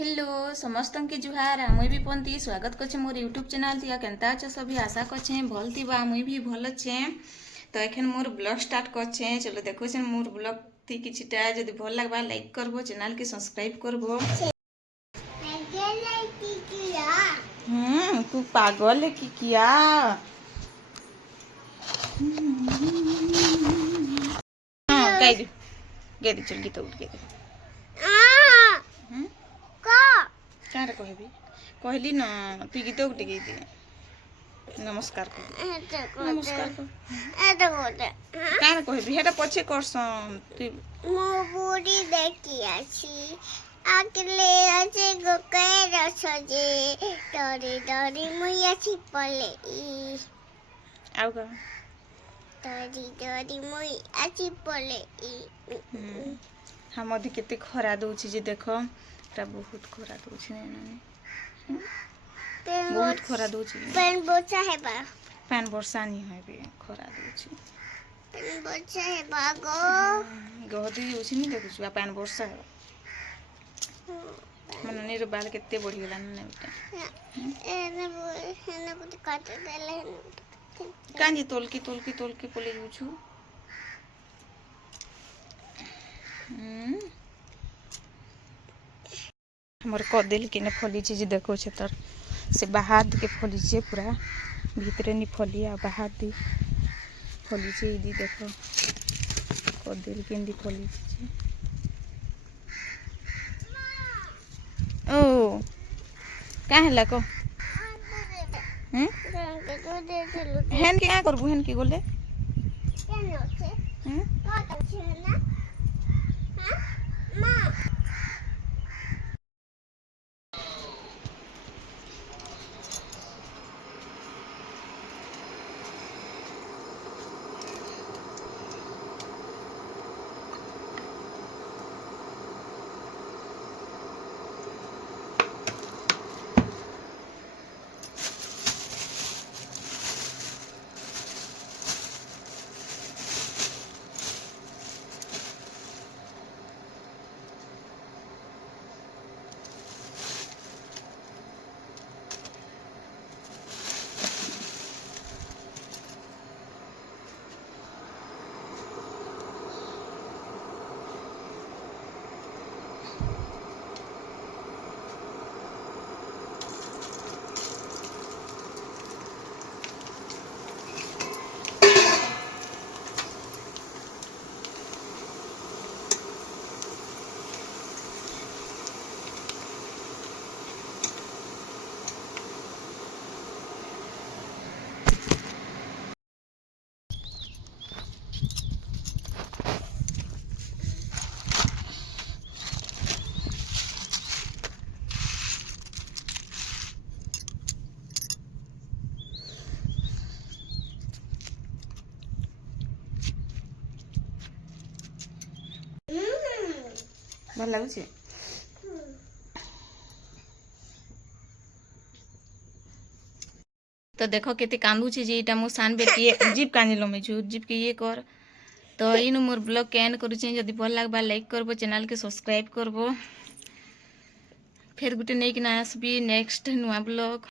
Hello समस्त के जुहार मुई भी पंती स्वागत करछे मोर यूट्यूब चैनल थिया केनता अच्छे सभी आशा करछे भल थिबा मुई भी भल अच्छे। तो एखन मोर ब्लॉग स्टार्ट करछे चलो देखो छे मोर ब्लॉग थी किछटा जदी भल लागबा लाइक करबो चैनल के सब्सक्राइब करबो। तू पागल है कि किया गाई दे चल गीत उठ गए क्या कहबी कहली न तू गीत उठे गई दे नमस्कार कर नमस्कार कर क्या कहबी हेटा पछे करसन तू मो पूरी देखी आछि आकले आछे गोकर सजे डरी डरी मुया छिपले ई आउ का डरी डरी मुई आछि पले ई हम अधी केते खरा दउछि जे देखो ता बहुत खरा दउछि ने बहुत खरा दउछि पेन बोचा है बा पैन वर्षा नहीं है बे खरा दउछि पेन बोचा है बा गो गहदी दउछि नहीं देखु पैन वर्षा है मन नीर बाल केते बढ़ी गेला ने बेटा एने कुछ काट देले कांजी तोलकी पले जुछु हमर कदेल के ने फली जे देखो छे तर से बाहर के फली छे पूरा भीतर नि फली आ बाहर दी फली छे दी देखो कदेल के दी फली छे ओ का हला को हेन के क्या करबू हेन की गोले भल लागुଛି तो देखो केते कांदुछि जे इटा मो सान बेटी जीप कांदिलो में छु जीप के ये कर तो इनु मोर ब्लॉग के एंड करूछि जदी भल लागबा लाइक करबो चैनल के सब्सक्राइब करबो फिर गुटे नै कि ना आसबी नेक्स्ट नुआ ब्लॉग।